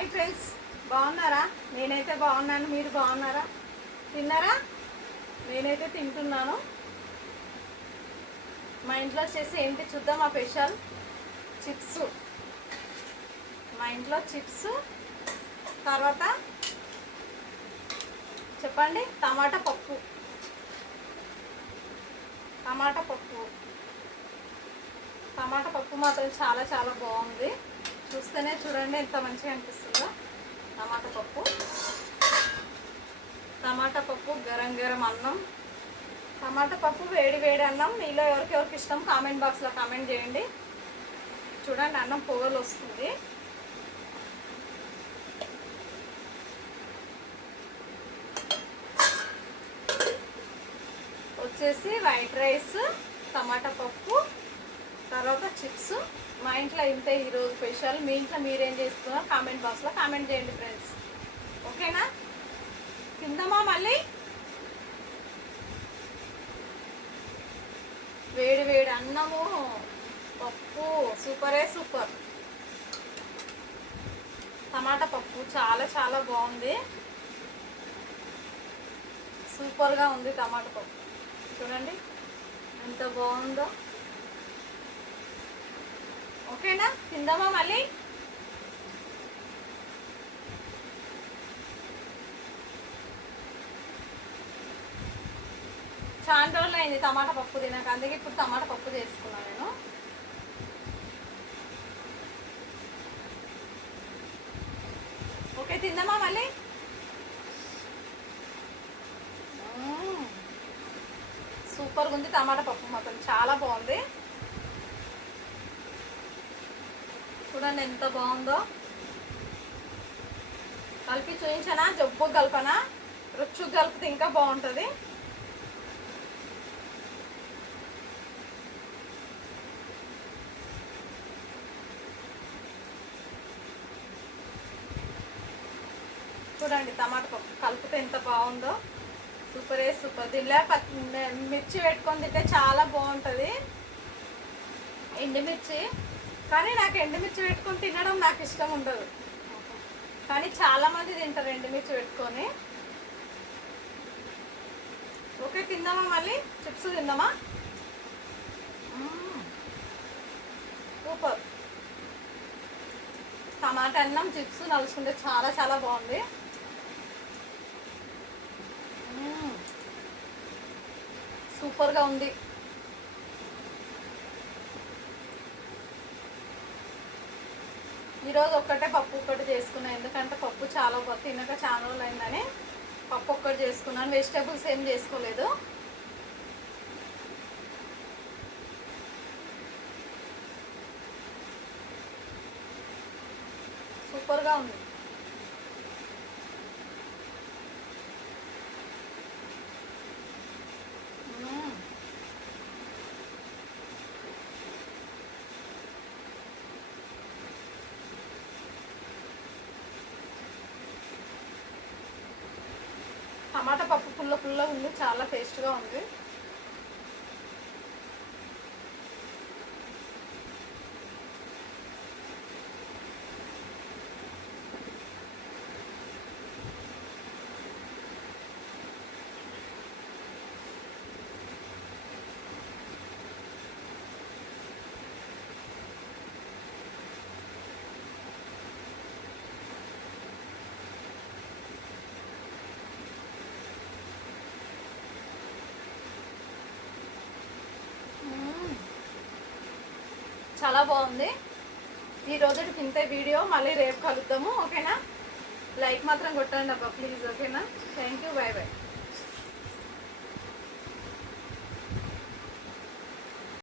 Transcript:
Hi friends, బాగున్నారా? నేనైతే బాగున్నాను. మీరు బాగున్నారా? తిన్నారా? నేనైతే తింటున్నాను. మా ఇంట్లో వచ్చేసి ఏంటి చూద్దాం. మా స్పెషల్ చిప్స్. మా ఇంట్లో చిప్స్, తర్వాత చెప్పండి, టమాటా పప్పు. టమాటా పప్పు మాత్రం చాలా చాలా బాగుంది. చూస్తేనే చూడండి ఎంత మంచిగా అనిపిస్తుందో. టమాటా పప్పు, గరం గరం అన్నం. టమాటా పప్పు, వేడి వేడి అన్నం. మీలో ఎవరికెవరికి ఇష్టం కామెంట్ బాక్స్లో కామెంట్ చేయండి. చూడండి, అన్నం పొగలు వస్తుంది. వచ్చేసి వైట్ రైస్, టమాటా పప్పు, తర్వాత చిప్స్. మా ఇంట్లో ఇంతే ఈరోజు స్పెషల్. మీ ఇంట్లో మీరేం చేస్తున్నారో కామెంట్ బాక్స్లో కామెంట్ చేయండి ఫ్రెండ్స్. ఓకేనా? తిందామా మళ్ళీ? వేడి వేడి అన్నము, పప్పు సూపరే సూపర్. టమాటా పప్పు చాలా చాలా బాగుంది. సూపర్గా ఉంది టమాటా పప్పు. చూడండి ఎంత బాగుందో. ఓకేనా? తిందామా మళ్ళీ? చాలా రోజులు అయింది టమాటా పప్పు తినాక, అందుకే ఇప్పుడు టమాటా పప్పు చేసుకున్నాను నేను. ఓకే, తిందామా మళ్ళీ? సూపర్గా ఉంది టమాటా పప్పు, మాత్రం చాలా బాగుంది. చూడండి ఎంత బాగుందో. కలిపి చూపించనా? జబ్బు కలపనా? రుచి కలిపితే ఇంకా బాగుంటుంది. చూడండి టమాటా పప్పు కలిపితే ఎంత బాగుందో. సూపరే సూపర్. దీనిలో మిర్చి పెట్టుకొని తింటే చాలా బాగుంటుంది, ఎండుమిర్చి. కానీ నాకు ఎండుమిర్చి పెట్టుకొని తినడం నాకు ఇష్టం ఉండదు. కానీ చాలామంది తింటారు ఎండుమిర్చి పెట్టుకొని. ఓకే, తిందామా మళ్ళీ? చిప్స్ తిందామా? సూపర్. టమాటా అన్నం చిప్స్ నలుచుకుంటే చాలా చాలా బాగుంది. సూపర్గా ఉంది. ఈరోజు ఒక్కటే పప్పు ఒక్కటి చేసుకున్నాను, ఎందుకంటే పప్పు చాలా తినక చాలా రోజులు అయిందని పప్పు ఒక్కటి చేసుకున్నాను. వెజిటేబుల్స్ ఏం చేసుకోలేదు. సూపర్గా ఉంది. టమాటా పప్పు పుల్ల పుల్ల ఉంది, చాలా టేస్ట్గా ఉంది. చాలా బాగుంది. ఈ రోజుకి ఇంతే వీడియో. మళ్ళీ రేపు కలుద్దాము. ఓకేనా? లైక్ మాత్రం కొట్టండి అబ్బా ప్లీజ్. ఓకేనా? Thank you. By by.